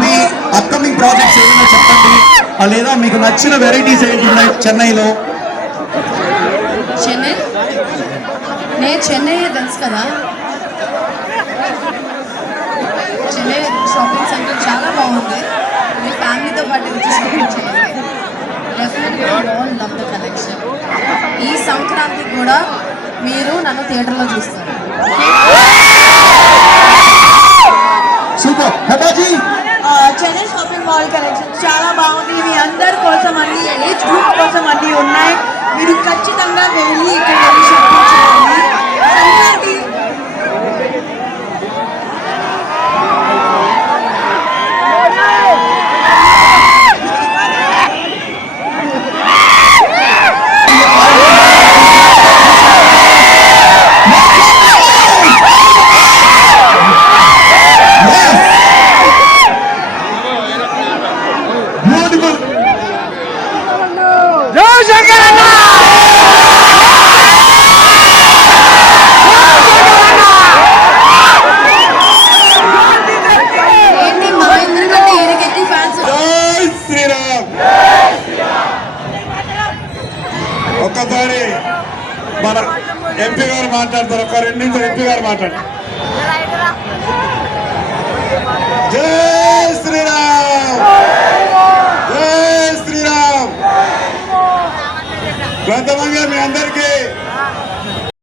మీ upcoming projects ఏమైనా చెప్పండి, లేదా మీకు నచ్చిన వెరైటీస్ ఏంటి ఉన్నాయి చెన్నైలో? చెన్నై చెన్నై తెలుసు కదా, చెన్నై షాపింగ్ సెంటర్ చాలా బాగుంది. మీ ఫ్యామిలీతో పాటు వచ్చి షాపింగ్ చేయండి. డెఫినెట్గా ఆల్ లవ్ ద కలెక్షన్. ఈ సంక్రాంతికి కూడా మీరు నన్ను థియేటర్లో చూస్తారు. Super. హెబాజీ, Chennai shopping mall collection చాలా బాగుంది. మీ అందరి కోసం అన్ని ఏజ్ గ్రూప్ కోసం అన్ని ఉన్నాయి. మీరు ఖచ్చితంగా వెళ్ళి ఇక్కడ వెళ్ళి షాపింగ్ చేయండి. సంక్రాంతి ఏంటి మహేంద్ర కంటే ఈయనకి ఎక్కువ ఫ్యాన్స్. జై శ్రీరామ్. ఒక్కసారి మన ఎంపీ గారు మాట్లాడతారు. ఒక 2 నిమిషాలు ఎంపీ గారు మాట్లాడతారు. జై శ్రీరామ్, జై శ్రీరామ్. ప్రథమంగా మీ అందరికీ